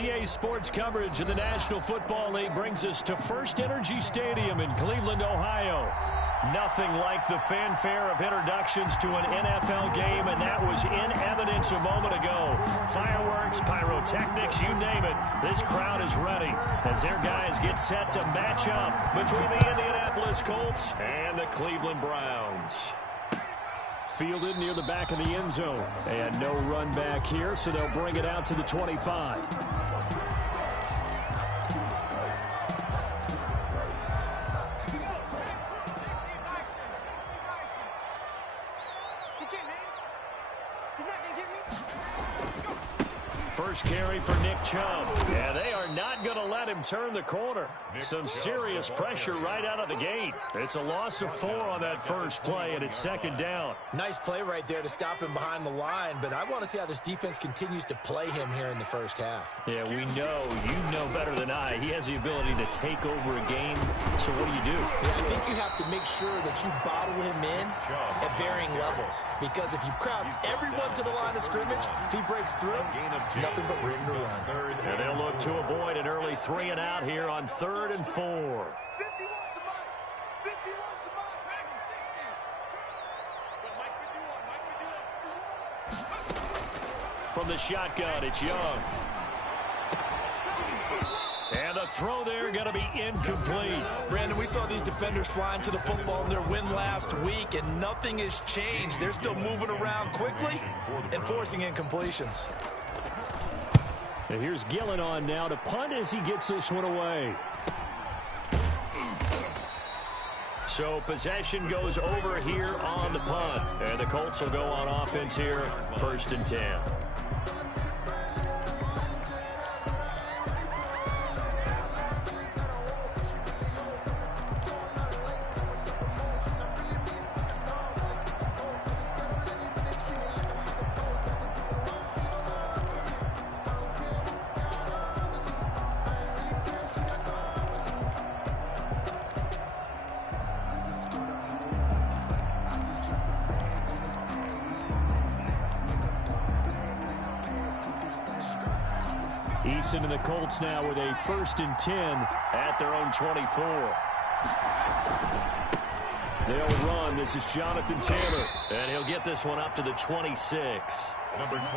EA Sports coverage of the National Football League brings us to First Energy Stadium in Cleveland, Ohio. Nothing like the fanfare of introductions to an NFL game, and that was in evidence a moment ago. Fireworks, pyrotechnics, you name it. This crowd is ready as their guys get set to match up between the Indianapolis Colts and the Cleveland Browns. Fielded near the back of the end zone. And no run back here, so they'll bring it out to the 25. First carry for Nick Chubb. Yeah, they are not going to let him turn the corner. Some serious pressure right out of the gate. It's a loss of 4 on that first play, and it's second down. Nice play right there to stop him behind the line, but I want to see how this defense continues to play him here in the first half. Yeah, we know. You know better than I. He has the ability to take over a game. So what do you do? Yeah, I think you have to make sure that you bottle him in at varying levels, because if you crowd everyone to the line of scrimmage, if he breaks through, nothing but room to run. And they'll look to avoid an early 3 and out here on 3rd and 4. From the shotgun, it's Young. And the throw there going to be incomplete. Brandon, we saw these defenders flying to the football in their win last week, and nothing has changed. They're still moving around quickly and forcing incompletions. And here's Gillen on now to punt as he gets this one away. So possession goes over here on the punt. And the Colts will go on offense here, 1st and 10. Eason and the Colts now with a 1st and 10 at their own 24. They'll run. This is Jonathan Taylor. And he'll get this one up to the 26.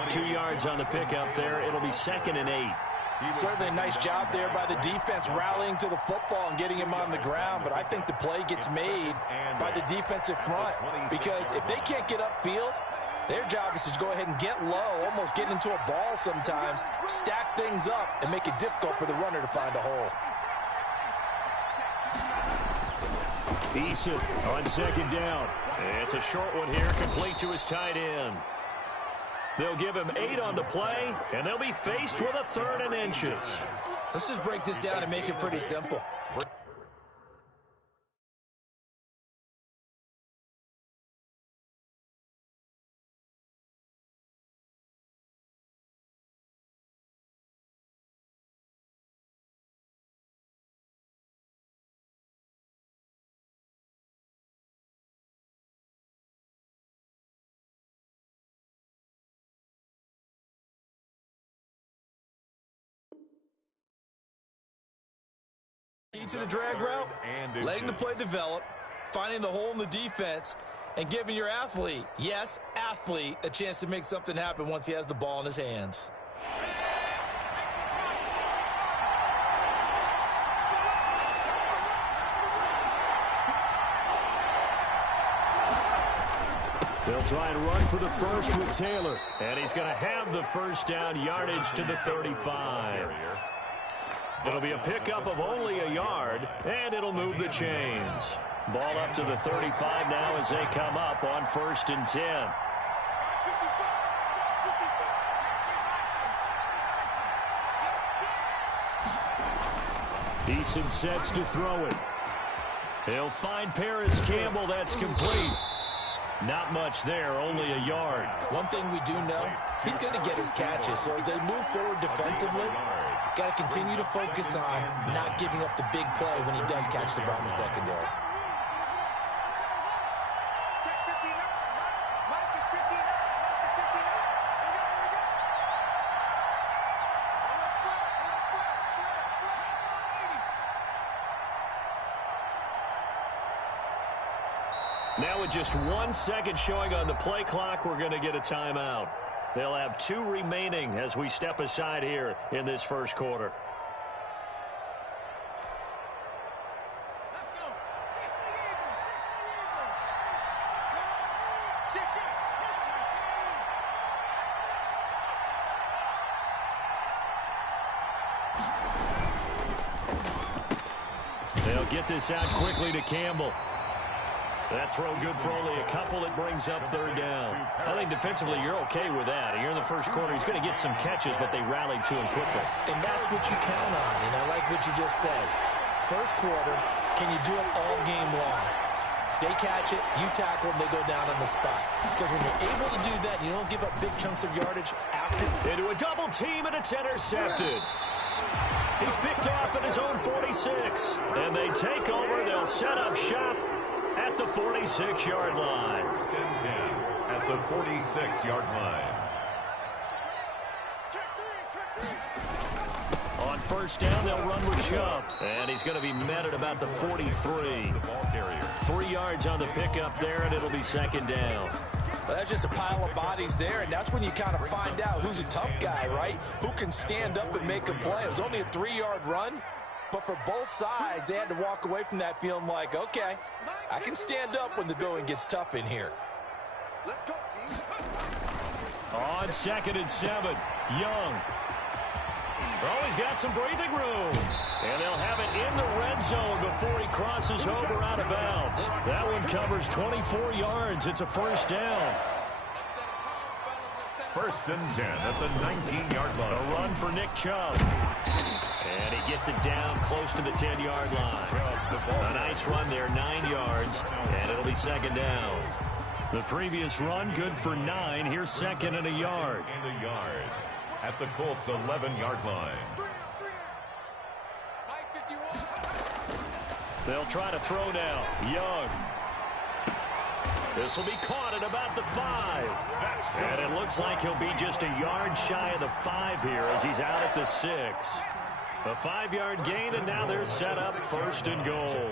2 yards on the pickup there. It'll be 2nd and 8. Certainly a nice job there by the defense rallying to the football and getting him on the ground, but I think the play gets made by the defensive front, because if they can't get upfield, their job is to go ahead and get low, almost get into a ball sometimes, stack things up, and make it difficult for the runner to find a hole. Eason on 2nd down. It's a short one here, complete to his tight end. They'll give him 8 on the play, and they'll be faced with a 3rd and inches. Let's just break this down and make it pretty simple. Key to the drag route, letting the play develop, finding the hole in the defense, and giving your athlete, yes, athlete, a chance to make something happen once he has the ball in his hands. They'll try and run for the first with Taylor. And he's going to have the first down, yardage to the 35. It'll be a pickup of only a yard, and it'll move the chains. Ball up to the 35 now as they come up on 1st and 10. Eason sets to throw it. He'll find Paris Campbell. That's complete. Not much there, only a yard. One thing we do know, he's going to get his catches. So as they move forward defensively, got to continue to focus on not giving up the big play when he does catch the ball in the secondary. Now with just 1 second showing on the play clock, we're going to get a timeout. They'll have 2 remaining as we step aside here in this first quarter. They'll get this out quickly to Campbell. That throw good for only a couple. It brings up third down. I think defensively you're okay with that. Here in the first quarter, he's going to get some catches, but they rallied to him quickly. And that's what you count on, and I like what you just said. First quarter, can you do it all game long? They catch it, you tackle them, they go down on the spot. Because when you're able to do that, you don't give up big chunks of yardage after. Into a double team, and it's intercepted. He's picked off at his own 46. And they take over. They'll set up shop at the 46-yard line. First and 10 at the 46-yard line. On first down, they'll run with Chubb. And he's going to be met at about the 43. The ball carrier. 3 yards on the pickup there, and it'll be second down. Well, that's just a pile of bodies there, and that's when you kind of find out who's a tough guy, right? Who can stand up and make a play. It was only a 3-yard run, but for both sides, they had to walk away from that feeling like, okay, I can stand up when the going gets tough in here. Let's go, team. On 2nd and 7, Young. Oh, he's got some breathing room. And they'll have it in the red zone before he crosses over out of bounds. That one covers 24 yards. It's a first down. First and 10 at the 19-yard line. A run for Nick Chubb. And he gets it down close to the 10-yard line. A nice run there, 9 yards, and it'll be second down. The previous run, good for 9. Here's second and a yard. And a yard at the Colts' 11-yard line. They'll try to throw now. Young. This will be caught at about the 5. And it looks like he'll be just a yard shy of the 5 here as he's out at the 6. A 5-yard gain, and now they're set up first and goal.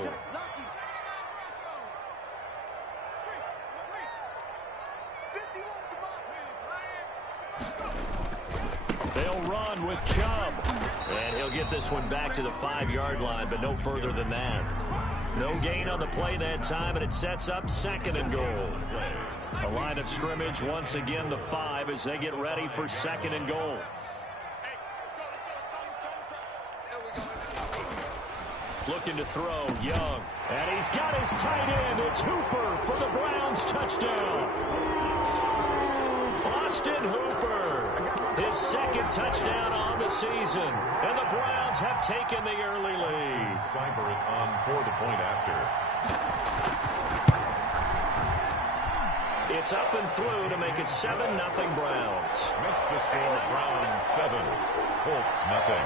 They'll run with Chubb. And he'll get this one back to the 5-yard line, but no further than that. No gain on the play that time, and it sets up second and goal. A line of scrimmage, once again the 5 as they get ready for second and goal. Looking to throw, Young. And he's got his tight end. It's Hooper for the Browns touchdown. Austin Hooper, his second touchdown on the season. And the Browns have taken the early lead. Cyber it on for the point after. It's up and through to make it 7-0 Browns. Makes the score Browns 7, Colts nothing.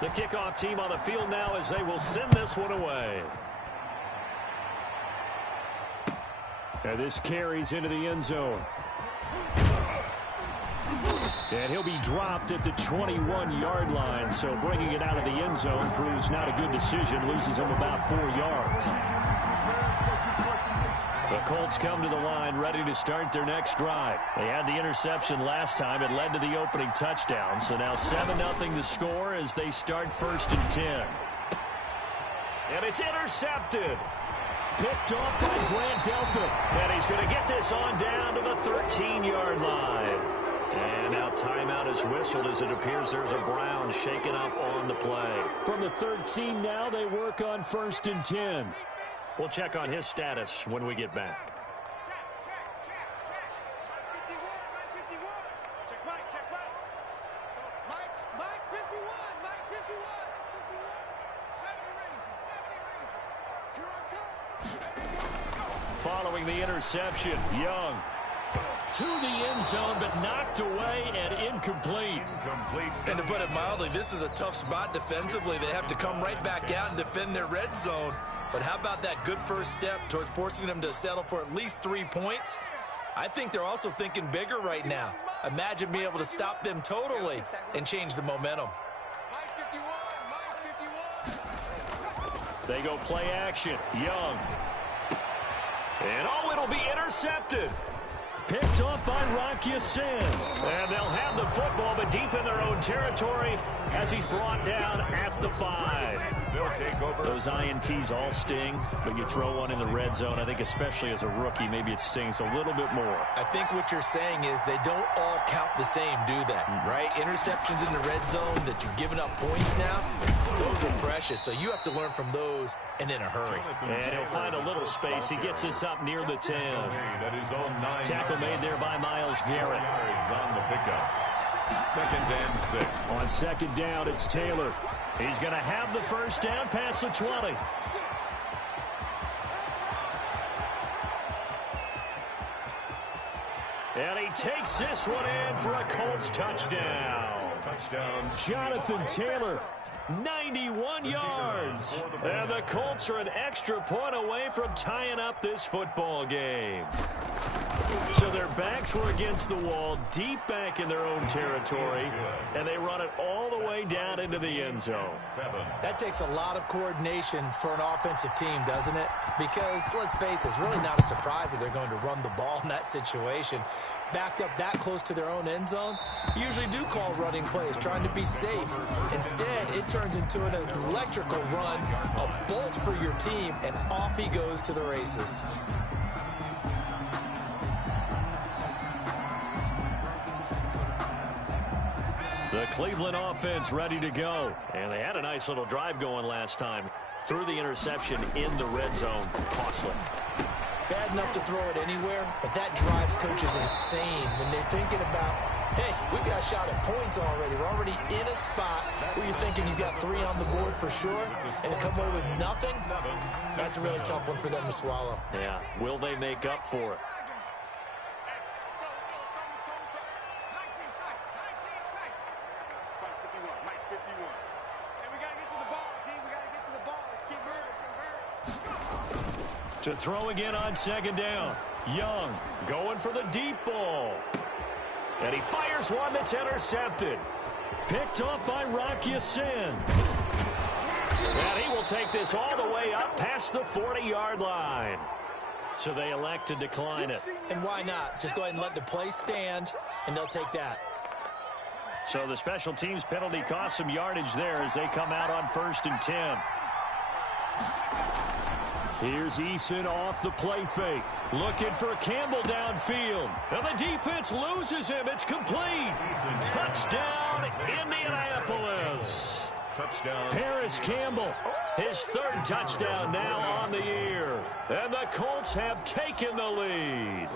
The kickoff team on the field now as they will send this one away. And this carries into the end zone. And he'll be dropped at the 21-yard line. So bringing it out of the end zone proves not a good decision. Loses him about 4 yards. The Colts come to the line ready to start their next drive. They had the interception last time. It led to the opening touchdown. So now 7-0 to score as they start first and 10. And it's intercepted. Picked off by Grant Delpit. And he's going to get this on down to the 13-yard line. And now timeout is whistled as it appears there's a Brown shaken up on the play. From the 13 now, they work on first and 10. We'll check on his status when we get back. Following the interception, Young to the end zone, but knocked away and incomplete. And to put it mildly, this is a tough spot defensively. They have to come right back out and defend their red zone. But how about that good first step towards forcing them to settle for at least 3 points? I think they're also thinking bigger right now. Imagine being able to stop them totally and change the momentum. They go play action. Young. And it'll be intercepted. Picked up by Rocky Sin. And they'll have the football, but deep in their own territory as he's brought down at the 5. They'll take over. Those INTs all sting, but you throw one in the red zone. I think especially as a rookie, maybe it stings a little bit more. I think what you're saying is they don't all count the same, do they? Right? Interceptions in the red zone that you're giving up points now, those are precious. So you have to learn from those and in a hurry. And he'll find a little space. He gets us up near the 10. Tackle made there by Myles Garrett. On the pickup. 2nd and 6. On 2nd down, it's Taylor. He's going to have the first down past the 20. And he takes this one in for a Colts touchdown. Jonathan Taylor, 91 yards. And the Colts are an extra point away from tying up this football game. So their backs were against the wall, deep back in their own territory, and they run it all the way down into the end zone. That takes a lot of coordination for an offensive team, doesn't it? Because, let's face it, it's really not a surprise that they're going to run the ball in that situation. Backed up that close to their own end zone, usually do call running plays, trying to be safe. Instead, it turns into an electrical run, a bolt for your team, and off he goes to the races. The Cleveland offense ready to go. And they had a nice little drive going last time. Threw the interception in the red zone. Costly. Bad enough to throw it anywhere, but that drives coaches insane when they're thinking about, hey, we've got a shot at points already. We're already in a spot where you're thinking you've got 3 on the board for sure, and to come away with nothing, that's a really tough one for them to swallow. Yeah, will they make up for it? To throw again on 2nd down. Young going for the deep ball. And he fires one that's intercepted. Picked up by Rocky Sin. And he will take this all the way up past the 40-yard line. So they elect to decline it. And why not? Just go ahead and let the play stand, and they'll take that. So the special teams penalty cost some yardage there as they come out on 1st and 10. Here's Eason off the play fake. Looking for Campbell downfield. And the defense loses him. It's complete. Touchdown, Indianapolis. Touchdown. Paris Campbell, his 3rd touchdown now on the year. And the Colts have taken the lead.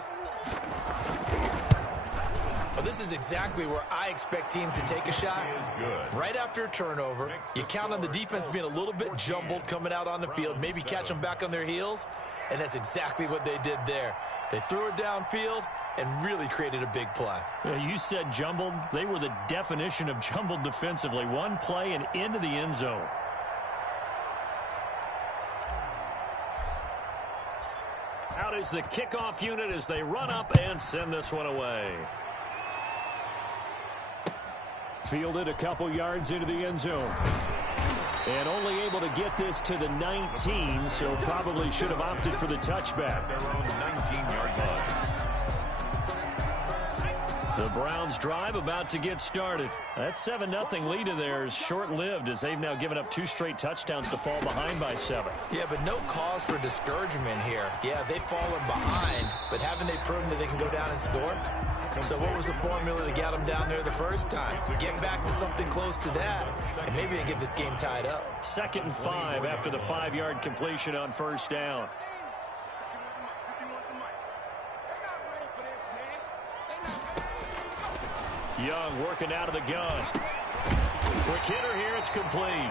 Well, this is exactly where I expect teams to take a shot. Right after a turnover, you count on the defense being a little bit jumbled coming out on the field, maybe catch them back on their heels, and that's exactly what they did there. They threw it downfield and really created a big play. Yeah, you said jumbled. They were the definition of jumbled defensively. One play and into the end zone. Out is the kickoff unit as they run up and send this one away. Fielded a couple yards into the end zone. And only able to get this to the 19, so probably should have opted for the touchback. Their own 19-yard line. The Browns drive about to get started. That 7-0 lead of theirs short-lived as they've now given up 2 straight touchdowns to fall behind by 7. Yeah, but no cause for discouragement here. Yeah, they've fallen behind, but haven't they proven that they can go down and score? So what was the formula that got them down there the first time? Get back to something close to that, and maybe they get this game tied up. 2nd and 5 after the 5-yard completion on 1st down. Young working out of the gun. Quick hitter here, it's complete.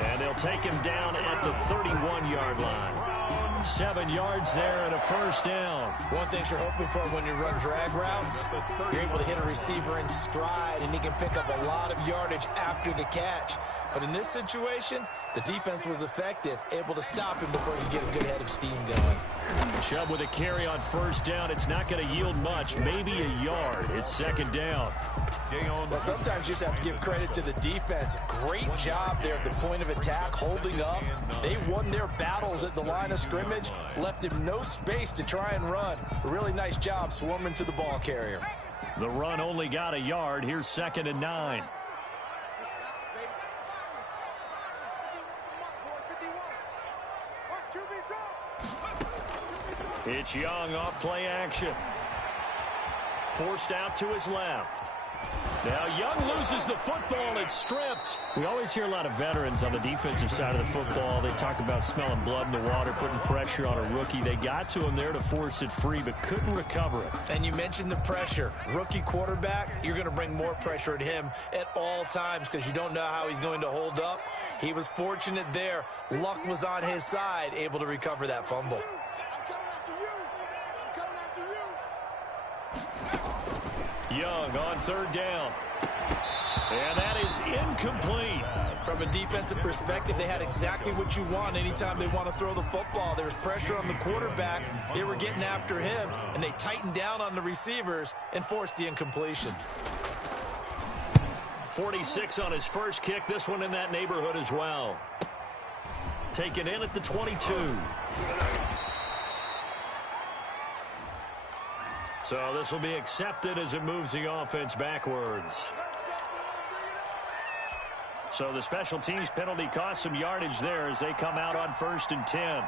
And they'll take him down at the 31-yard line. 7 yards there and a first down. One thing you're hoping for when you run drag routes, you're able to hit a receiver in stride, and he can pick up a lot of yardage after the catch. But in this situation, the defense was effective, able to stop him before he get a good head of steam going. Chubb with a carry on first down. It's not going to yield much, maybe a yard. It's second down. Well, sometimes you just have to give credit to the defense. Great job there at the point of attack, holding up. They won their battles at the line of scrimmage, left him no space to try and run. A really nice job swarming to the ball carrier. The run only got a yard. Here's 2nd and 9. It's Young off play action. Forced out to his left. Now Young loses the football. It's stripped. We always hear a lot of veterans on the defensive side of the football. They talk about smelling blood in the water, putting pressure on a rookie. They got to him there to force it free, but couldn't recover it. And you mentioned the pressure. Rookie quarterback, you're going to bring more pressure at him at all times because you don't know how he's going to hold up. He was fortunate there. Luck was on his side, able to recover that fumble. Young on 3rd down. And that is incomplete. From a defensive perspective, they had exactly what you want anytime they want to throw the football. There was pressure on the quarterback. They were getting after him, and they tightened down on the receivers and forced the incompletion. 46 on his first kick. This one in that neighborhood as well. Taken in at the 22. So this will be accepted as it moves the offense backwards. So the special teams penalty cost some yardage there as they come out on 1st and 10.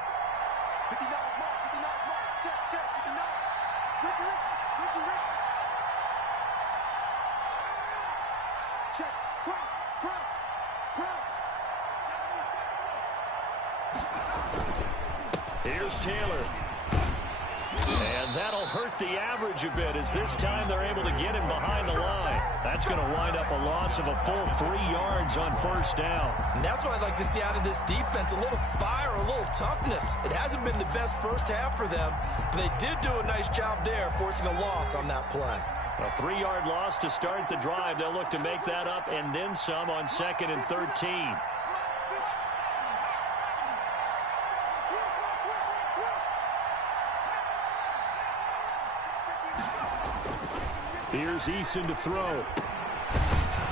Here's Taylor. And that'll hurt the average a bit as this time they're able to get him behind the line. That's going to wind up a loss of a full 3 yards on 1st down. And that's what I'd like to see out of this defense, a little fire, a little toughness. It hasn't been the best first half for them, but they did do a nice job there forcing a loss on that play. A 3-yard loss to start the drive. They'll look to make that up and then some on 2nd and 13. Here's Eason to throw.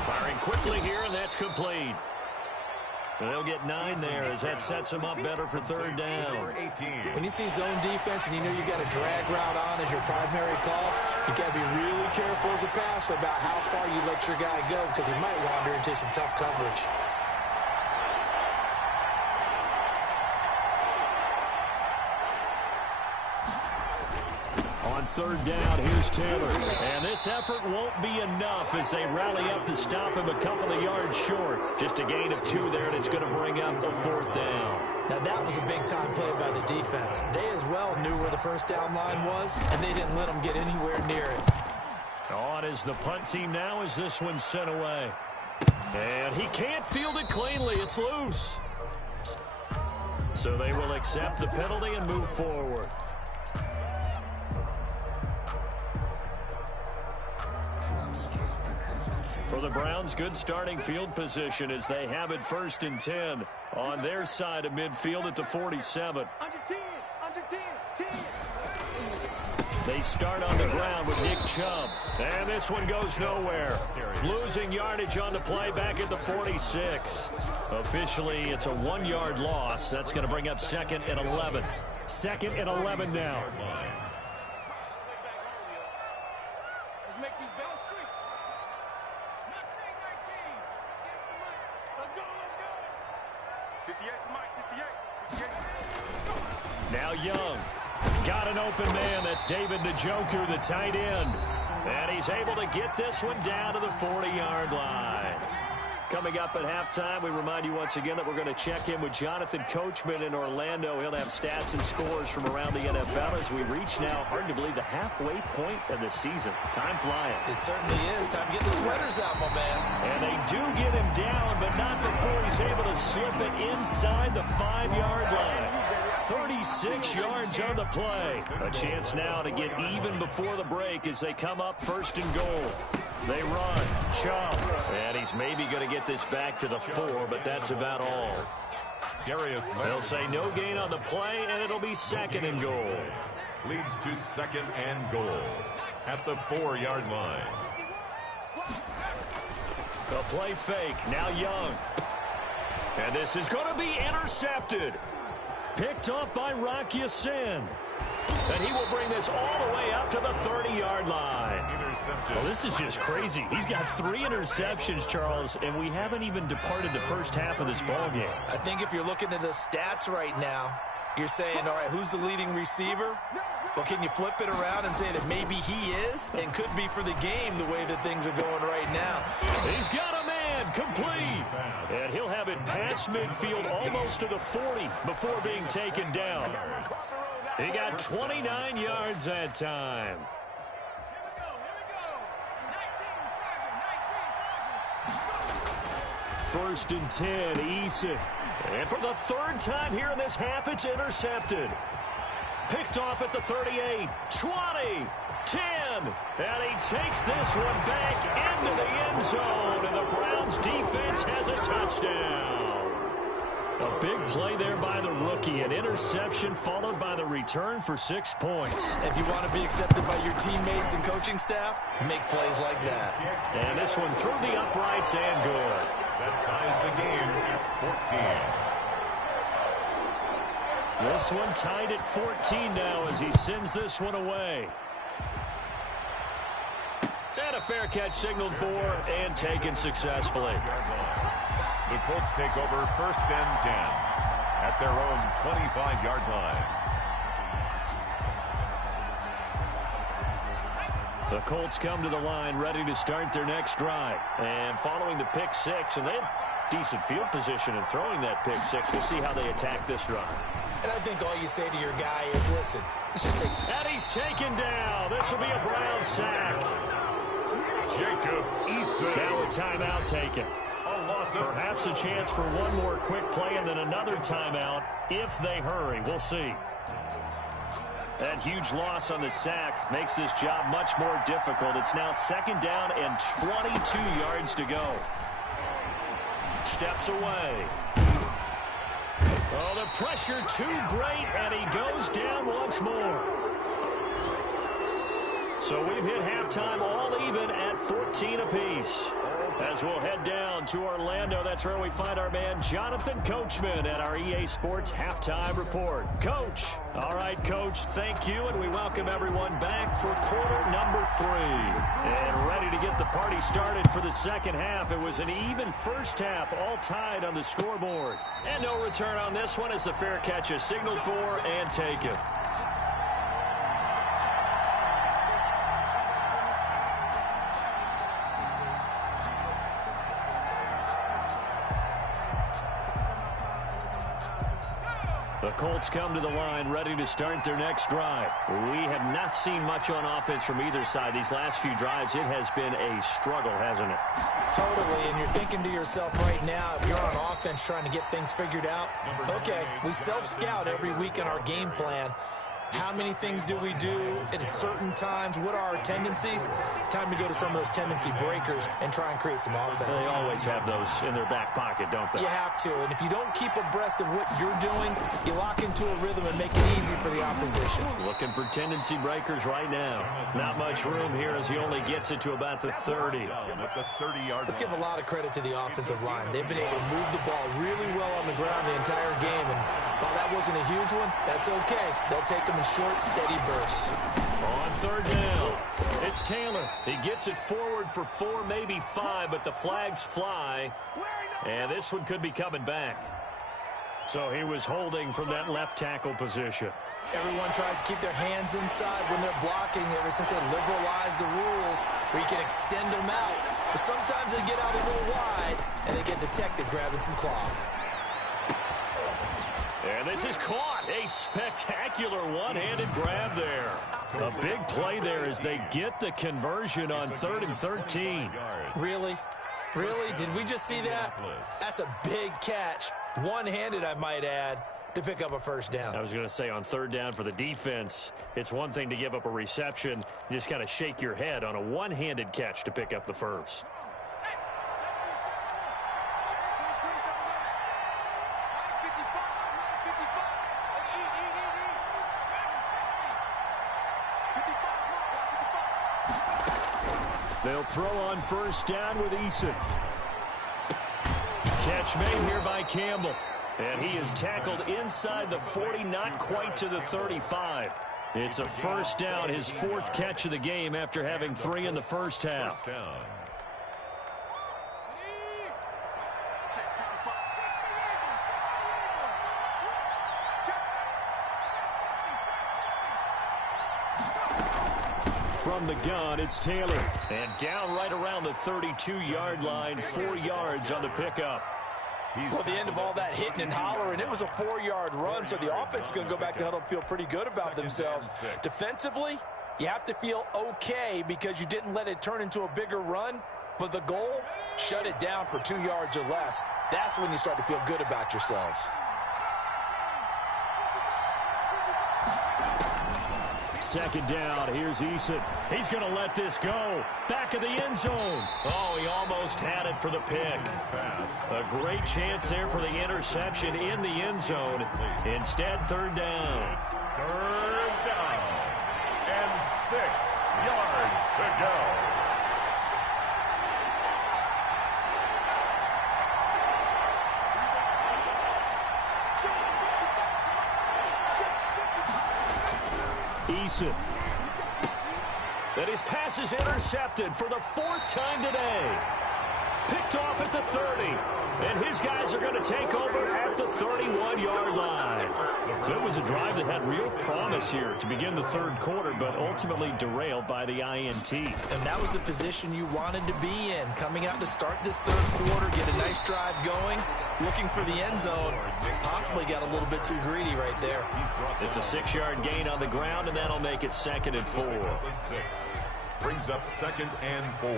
Firing quickly here, and that's complete. They'll get 9 there as that sets them up better for 3rd down. When you see zone defense and you know you got a drag route on as your primary call, you got to be really careful as a passer about how far you let your guy go because he might wander into some tough coverage. On 3rd down, here's Taylor. And this effort won't be enough as they rally up to stop him a couple of yards short. Just a gain of 2 there, and it's going to bring up the 4th down. Now, that was a big-time play by the defense. They as well knew where the first down line was, and they didn't let them get anywhere near it. On is the punt team now as this one's sent away. And he can't field it cleanly. It's loose. So they will accept the penalty and move forward. For the Browns, good starting field position as they have it 1st and 10 on their side of midfield at the 47. Under 10, under 10, 10. They start on the ground with Nick Chubb. And this one goes nowhere. Losing yardage on the play back at the 46. Officially, it's a 1-yard loss. That's going to bring up 2nd and 11. 2nd and 11 now. Let's make these bells streak. Let's go, let's go. 58 for Mike, 58. Now Young. Got an open man. That's David Njoku, the tight end. And he's able to get this one down to the 40-yard line. Coming up at halftime, we remind you once again that we're going to check in with Jonathan Coachman in Orlando. He'll have stats and scores from around the NFL as we reach now, hard to believe, the halfway point of the season. Time flying. It certainly is. Time to get the sweaters out, my man. And they do get him down, but not before he's able to slip it inside the 5-yard line. 36 yards on the play. A chance now to get even before the break as they come up 1st and goal. They run. Chubb. And he's maybe going to get this back to the 4, but that's about all. They'll say no gain on the play, and it'll be 2nd and goal. Leads to 2nd and goal at the 4-yard line. The play fake. Now Young. And this is going to be intercepted. Picked off by Rock Ya-Sin. And he will bring this all the way up to the 30-yard line. Well, this is just crazy. He's got 3 interceptions, Charles, and we haven't even departed the first half of this ballgame. I think if you're looking at the stats right now, you're saying, all right, who's the leading receiver? Well, can you flip it around and say that maybe he is and could be for the game the way that things are going right now? He's got a man complete. And he'll have it past midfield almost to the 40 before being taken down. He got 29 yards that time. First and 10, Eason. And for the 3rd time here in this half, it's intercepted. Picked off at the 38, 20, 10. And he takes this one back into the end zone. And the Browns defense has a touchdown. A big play there by the rookie. An interception followed by the return for 6 points. If you want to be accepted by your teammates and coaching staff, make plays like that. And this one through the uprights and good. That ties the game at 14. This one tied at 14 now as he sends this one away. And a fair catch signaled for and taken successfully. The Colts take over 1st and 10 at their own 25-yard line. The Colts come to the line ready to start their next drive. And following the pick 6, and they have decent field position in throwing that pick 6. We'll see how they attack this drive. And I think all you say to your guy is, listen, let's just take... And he's taken down. This will be a Brown sack. Jacob Eason. Now a timeout taken. Perhaps a chance for one more quick play and then another timeout if they hurry. We'll see. That huge loss on the sack makes this job much more difficult. It's now 2nd down and 22 yards to go. Steps away. Oh, the pressure too great, and he goes down once more. So we've hit halftime all even at 14 apiece. As we'll head down to Orlando, that's where we find our man Jonathan Coachman at our EA Sports Halftime Report. Coach. All right, Coach, thank you, and we welcome everyone back for quarter number 3. And ready to get the party started for the 2nd half. It was an even first half, all tied on the scoreboard. And no return on this one as the fair catch is signaled for and taken. The Colts come to the line ready to start their next drive. We have not seen much on offense from either side. These last few drives, it has been a struggle, hasn't it? Totally, and you're thinking to yourself right now, if you're on offense trying to get things figured out, okay, we self-scout every week in our game plan. How many things do we do at certain times? What are our tendencies? Time to go to some of those tendency breakers and try and create some offense. They always have those in their back pocket, don't they? You have to, and if you don't keep abreast of what you're doing, you lock into a rhythm and make it easy for the opposition. Looking for tendency breakers right now. Not much room here as he only gets it to about the 30. Let's give a lot of credit to the offensive line. They've been able to move the ball really well on the ground the entire game, and while that wasn't a huge one, that's okay. They'll take them in short, steady bursts. On 3rd down, it's Taylor. He gets it forward for 4, maybe 5, but the flags fly, and this one could be coming back. So he was holding from that left tackle position. Everyone tries to keep their hands inside when they're blocking ever since they liberalized the rules where you can extend them out. But sometimes they get out a little wide, and they get detected grabbing some cloth. And this is caught. A spectacular one-handed grab there. A big play there as they get the conversion on 3rd and 13. Really? Really? Did we just see that? That's a big catch. One-handed, I might add. to pick up a first down. I was going to say on third down for the defense, it's one thing to give up a reception. You just kind of shake your head on a one-handed catch to pick up the first. They'll throw on first down with Eason. Catch made here by Campbell. And he is tackled inside the 40, not quite to the 35. It's a first down, his fourth catch of the game after having 3 in the first half. From the gun, it's Taylor. And down right around the 32-yard line, 4 yards on the pickup. Well, the end of all that hitting and hollering, it was a 4-yard run, so the offense is going to go back to huddle and feel pretty good about themselves. Defensively, you have to feel okay because you didn't let it turn into a bigger run, but the goal, shut it down for 2 yards or less. That's when you start to feel good about yourselves. Second down, here's Eason. He's going to let this go. Back of the end zone. Oh, he almost had it for the pick. A great chance there for the interception in the end zone. Instead, third down. Third down. And 6 yards to go. Eason. That his pass is intercepted for the 4th time today. Picked off at the 30. And his guys are going to take over at the 31-yard line. So it was a drive that had real promise here to begin the third quarter, but ultimately derailed by the INT. And that was the position you wanted to be in. Coming out to start this third quarter, get a nice drive going, looking for the end zone. Possibly got a little bit too greedy right there. It's a 6-yard gain on the ground, and that'll make it 2nd and 4. Brings up 2nd and 4.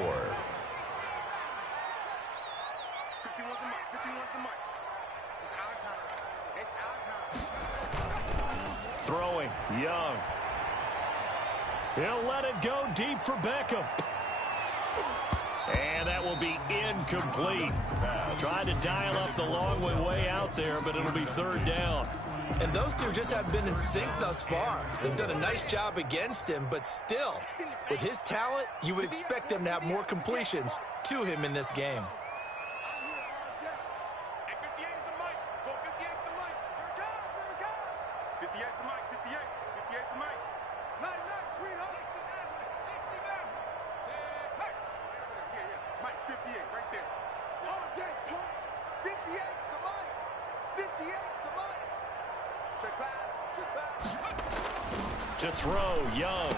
51 to Mike. 51 to Mike. It's our time. It's our time. Throwing, Young. He'll let it go deep for Beckham. And that will be incomplete. Trying to dial up the long way out there, but it'll be third down. And those two just have been in sync thus far. They've done a nice job against him, but still, with his talent, you would expect them to have more completions to him in this game. 58 to Mike, 58. 58 to Mike. Nice, sweetheart. 60 down. Hey. Yeah. Mike, 58, right there. All day, pump. 58 to Mike. 58 to Mike. Check pass. To throw, Young.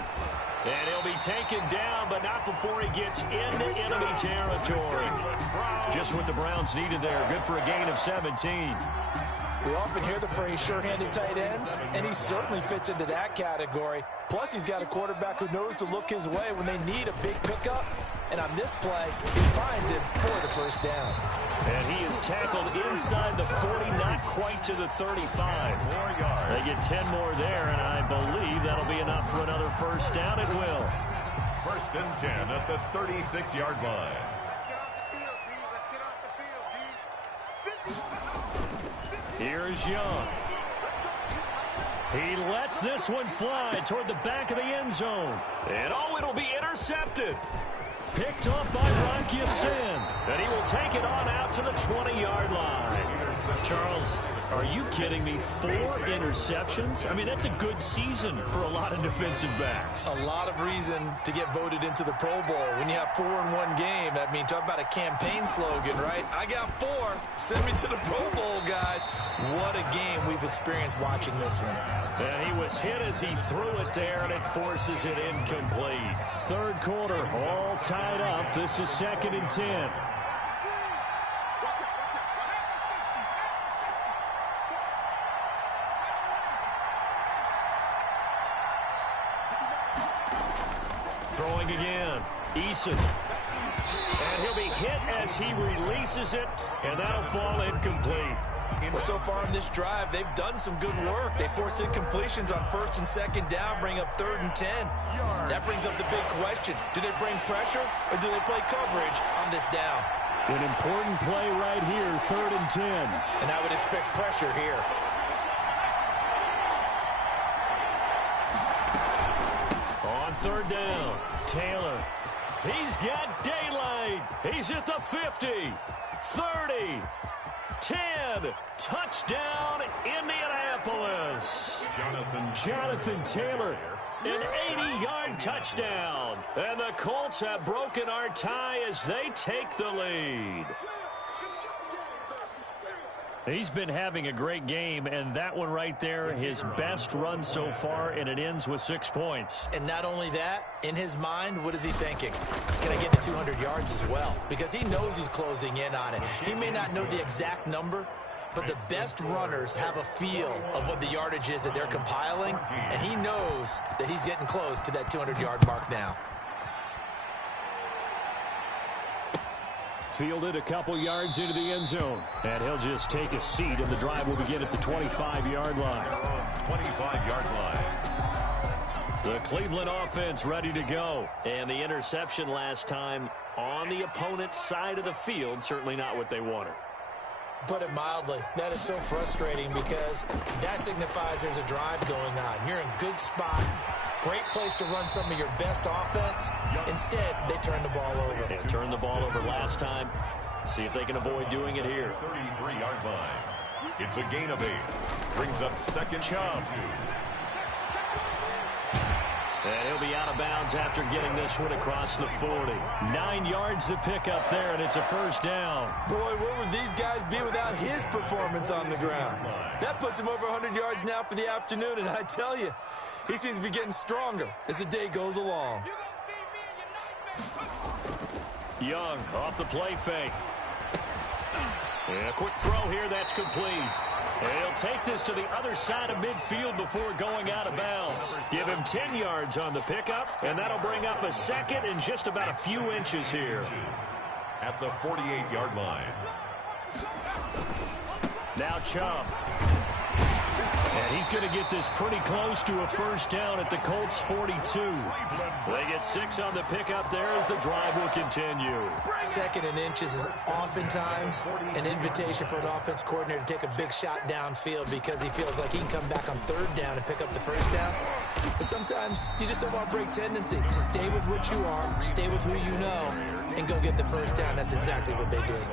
And he'll be taken down, but not before he gets into enemy territory. Just what the Browns needed there. Good for a gain of 17. We often hear the phrase sure-handed tight ends, and he certainly fits into that category. Plus, he's got a quarterback who knows to look his way when they need a big pickup. And on this play, he finds it for the first down. And he is tackled inside the 40, not quite to the 35. They get 10 more there, and I believe that'll be enough for another first down. It will. 1st and 10 at the 36-yard line. Let's get off the field, D. Let's get off the field, D. 50. Here's Young. He lets this one fly toward the back of the end zone. And oh, it'll be intercepted. Picked up by Rocky Sin. And he will take it on out to the 20-yard line. Charles, are you kidding me? 4 interceptions? I mean, that's a good season for a lot of defensive backs. A lot of reason to get voted into the Pro Bowl. When you have 4 in one game, I mean, talk about a campaign slogan, right? I got 4. Send me to the Pro Bowl, guys. What a game we've experienced watching this one. And he was hit as he threw it there, and it forces it incomplete. Third quarter, all tied up. This is 2nd and 10. Throwing again, Eason. And he'll be hit as he releases it, and that'll fall incomplete. Well, so far in this drive, they've done some good work. They forced incompletions on 1st and 2nd down, bring up 3rd and 10. That brings up the big question. Do they bring pressure or do they play coverage on this down? An important play right here, 3rd and 10. And I would expect pressure here. On 3rd down, Taylor. He's got daylight. He's at the 50, 30, 10. Touchdown, Indianapolis. Jonathan Taylor, an 80-yard touchdown. And the Colts have broken our tie as they take the lead. He's been having a great game, and that one right there, his best run so far, and it ends with 6 points. And not only that, in his mind, what is he thinking? Can I get to 200 yards as well? Because he knows he's closing in on it. He may not know the exact number, but the best runners have a feel of what the yardage is that they're compiling, and he knows that he's getting close to that 200-yard mark now. Fielded a couple yards into the end zone. And he'll just take a seat, and the drive will begin at the 25-yard line. 25-yard line. The Cleveland offense ready to go. And the interception last time on the opponent's side of the field, certainly not what they wanted. Put it mildly, that is so frustrating because that signifies there's a drive going on. You're in a good spot. Great place to run some of your best offense. Instead, they turn the ball over. They turned the ball over last time. See if they can avoid doing it here. 33-yard line. It's a gain of 8. Brings up 2nd Chubb. And he'll be out of bounds after getting this one across the 40. 9 yards to pick up there, and it's a 1st down. Boy, where would these guys be without his performance on the ground? That puts him over 100 yards now for the afternoon, and I tell you, he seems to be getting stronger as the day goes along. Young off the play fake. And a quick throw here, that's complete. And he'll take this to the other side of midfield before going out of bounds. Give him 10 yards on the pickup, and that'll bring up a 2nd and just about a few inches here. At the 48-yard line. Now Chubb. And he's going to get this pretty close to a 1st down at the Colts 42. They get 6 on the pickup there as the drive will continue. 2nd and inches is oftentimes an invitation for an offense coordinator to take a big shot downfield because he feels like he can come back on 3rd down and pick up the 1st down. But sometimes you just don't want to break tendency. Stay with what you are, stay with who you know, and go get the 1st down. That's exactly what they did.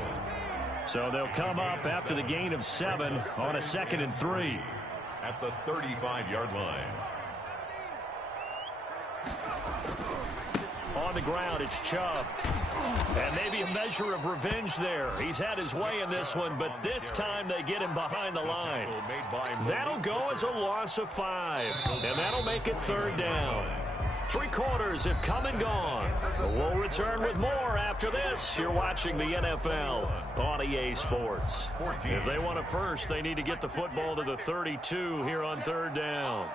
So they'll come up after the gain of 7 on a 2nd and 3. At the 35-yard line. On the ground, it's Chubb. And maybe a measure of revenge there. He's had his way in this one, but this time they get him behind the line. That'll go as a loss of 5. And that'll make it 3rd down. 3 quarters have come and gone. We'll return with more after this. You're watching the NFL on EA Sports. If they want it first, they need to get the football to the 32 here on 3rd down.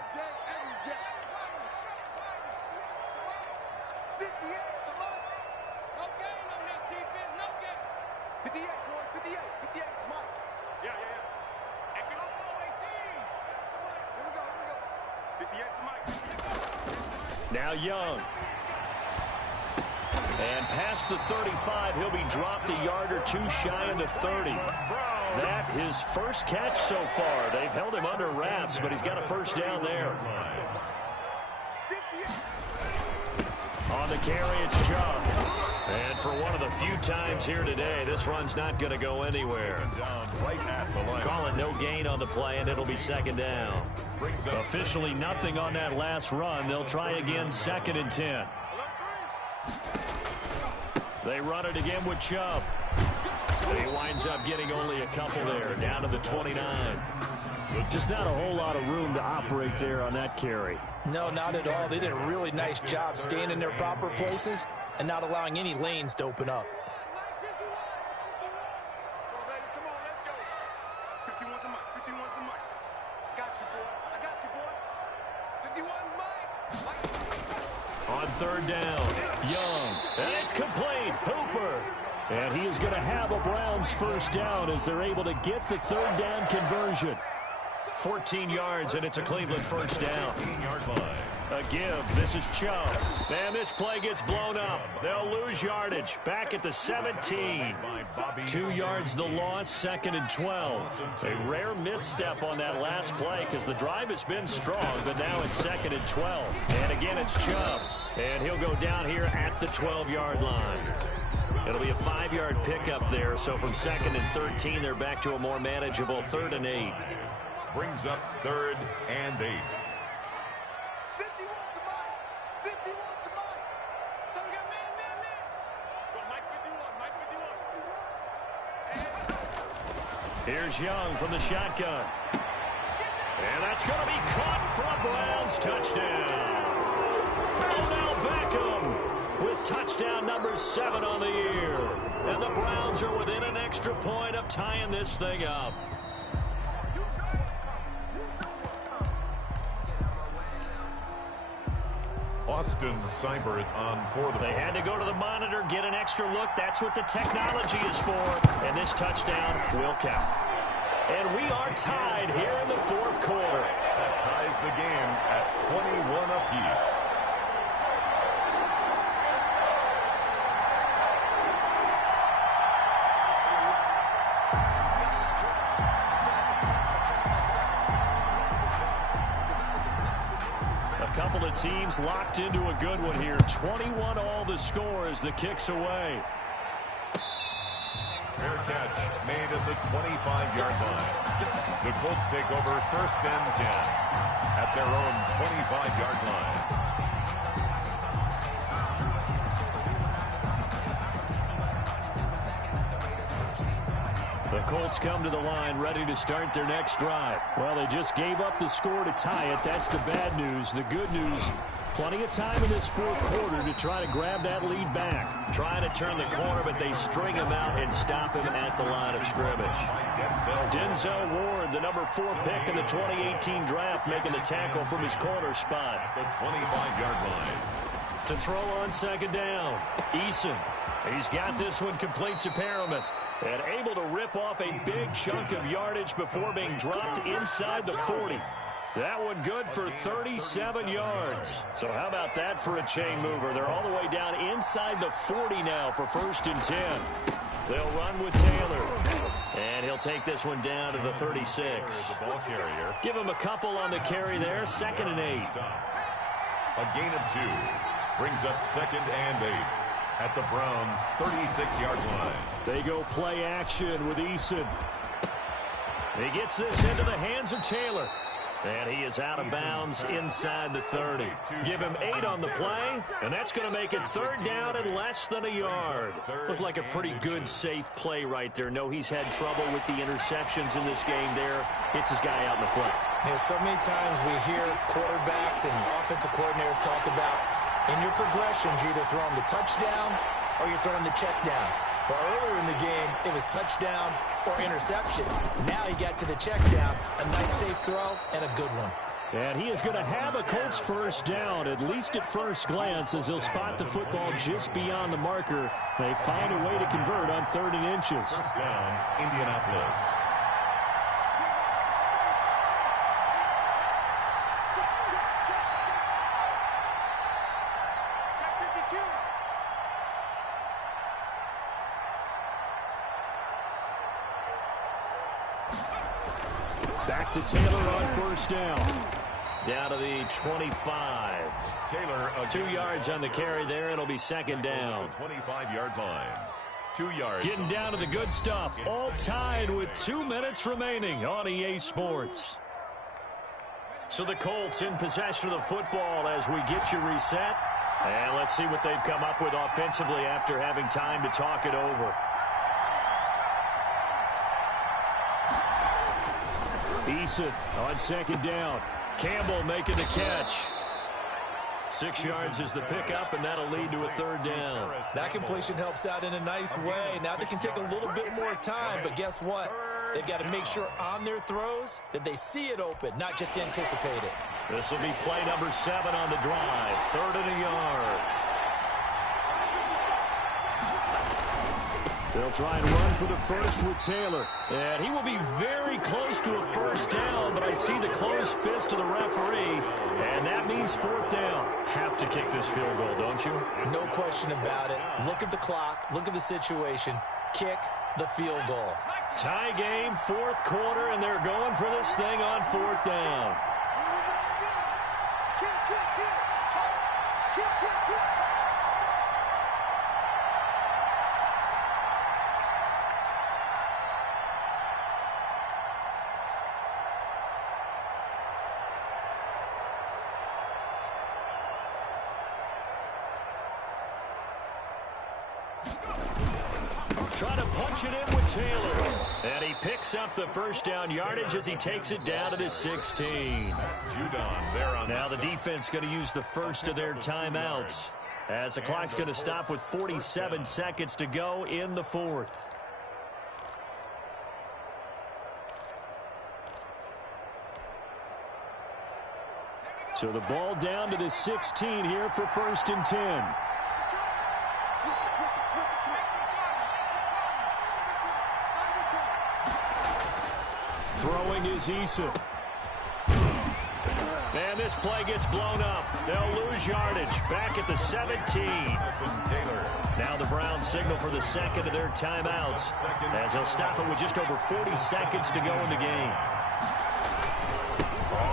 Now Young. And past the 35, he'll be dropped a yard or 2 shy of the 30. That his 1st catch so far. They've held him under wraps, but he's got a 1st down there. On the carry, it's Chubb. And for one of the few times here today, this run's not going to go anywhere. Call it no gain on the play, and it'll be 2nd down. Officially nothing on that last run. They'll try again 2nd and 10. They run it again with Chubb. He winds up getting only a couple there, down to the 29. Just not a whole lot of room to operate there on that carry. No, not at all. They did a really nice job staying in their proper places and not allowing any lanes to open up. On 3rd down, Young. And it's complete. Hooper. And he is going to have a Browns first down as they're able to get the third down conversion. 14 yards, and it's a Cleveland first down. 15-yard line. A give. This is Chubb. And this play gets blown up. They'll lose yardage. Back at the 17. 2 yards the loss, 2nd and 12. A rare misstep on that last play because the drive has been strong, but now it's 2nd and 12. And again, it's Chubb. And he'll go down here at the 12-yard line. It'll be a 5-yard pickup there. So from 2nd and 13, they're back to a more manageable 3rd and 8. Brings up 3rd and 8. 51 to Mike. 51 to Mike. So we got man. Go Mike 51. Here's Young from the shotgun. And that's going to be caught for a Browns touchdown. Odell Beckham with touchdown number 7 on the year. And the Browns are within an extra point of tying this thing up. Austin Seibert on for the They had to go to the monitor, get an extra look. That's what the technology is for. And this touchdown will count. And we are tied here in the 4th quarter. That ties the game at 21 apiece. Couple of teams locked into a good one here. 21 all the score as the kick's away. Fair catch made at the 25-yard line. The Colts take over 1st and 10 at their own 25-yard line. The Colts come to the line ready to start their next drive. Well, they just gave up the score to tie it. That's the bad news. The good news, plenty of time in this 4th quarter to try to grab that lead back. Trying to turn the corner, but they string him out and stop him at the line of scrimmage. Denzel Ward, the number 4 pick in the 2018 draft, making the tackle from his corner spot. The 25-yard line. To throw on 2nd down, Eason. He's got this one complete to Perriman. And able to rip off a big chunk of yardage before being dropped inside the 40. That one good for 37 yards. So how about that for a chain mover? They're all the way down inside the 40 now for 1st and 10. They'll run with Taylor. And he'll take this one down to the 36. The ball carrier. Give him a couple on the carry there. 2nd and 8. A gain of 2. Brings up 2nd and 8. At the Browns' 36-yard line. They go play action with Eason. He gets this into the hands of Taylor. And he is out of bounds inside the 30. Give him 8 on the play, and that's going to make it 3rd down and less than a yard. Looked like a pretty good, safe play right there. No, he's had trouble with the interceptions in this game there. Hits his guy out in the flat. Yeah, so many times we hear quarterbacks and offensive coordinators talk about in your progressions, you're either throwing the touchdown or you're throwing the check down. But earlier in the game, it was touchdown or interception. Now he got to the check down, a nice safe throw, and a good one. And he is going to have a Colts first down, at least at first glance, as he'll spot the football just beyond the marker. They find a way to convert on 3rd and inches. First down, Indianapolis. Back to Taylor on first down. Down to the 25. Taylor, 2 yards on the carry there. It'll be 2nd down. 25-yard line. 2 yards. Getting down to the good stuff. All tied with 2 minutes remaining on EA Sports. So the Colts in possession of the football as we get you reset. And let's see what they've come up with offensively after having time to talk it over. Eason on 2nd down. Campbell making the catch. 6 yards is the pickup, and that'll lead to a 3rd down. That completion helps out in a nice way. Now they can take a little bit more time, but guess what? They've got to make sure on their throws that they see it open, not just anticipate it. This will be play number 7 on the drive. 3rd and a yard. They'll try and run for the first with Taylor. And he will be very close to a first down, but I see the closed fist of the referee, and that means fourth down. Have to kick this field goal, don't you? No question about it. Look at the clock. Look at the situation. Kick the field goal. Tie game, fourth quarter, and they're going for this thing on fourth down. Try to punch it in with Taylor. And he picks up the first down yardage as he takes it down to the 16. Now the defense going to use the first of their timeouts, as the clock's going to stop with 47 seconds to go in the fourth. So the ball down to the 16 here for first and 10. Throwing is Issa. And this play gets blown up. They'll lose yardage. Back at the 17. Now the Browns signal for the second of their timeouts, as they'll stop it with just over 40 seconds to go in the game.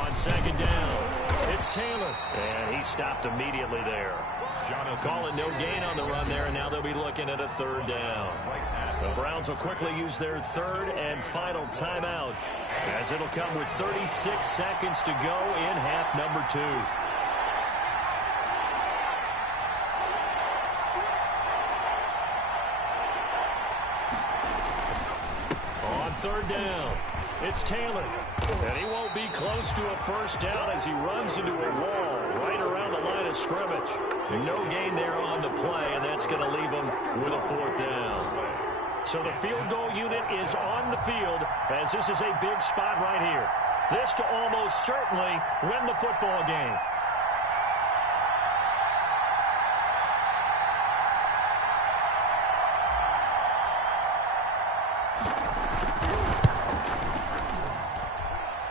On second down, it's Taylor. And he stopped immediately there. Call it no gain on the run there, and now they'll be looking at a third down. The Browns will quickly use their third and final timeout, as it'll come with 36 seconds to go in half number 2. On third down, it's Taylor. And he won't be close to a first down as he runs into a wall right around the line of scrimmage. No gain there on the play, and that's going to leave him with a fourth down. So the field goal unit is on the field, as this is a big spot right here. This to almost certainly win the football game.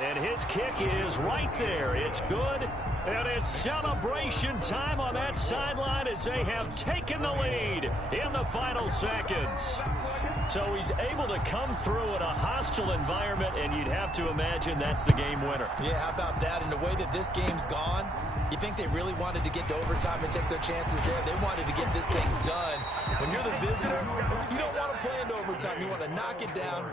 And his kick is right there. It's good. And it's celebration time on that sideline as they have taken the lead in the final seconds. So he's able to come through in a hostile environment, and you'd have to imagine that's the game winner. Yeah, how about that? And the way that this game's gone, you think they really wanted to get to overtime and take their chances there. They wanted to get this thing done. When you're the visitor, you don't want to play into overtime. You want to knock it down.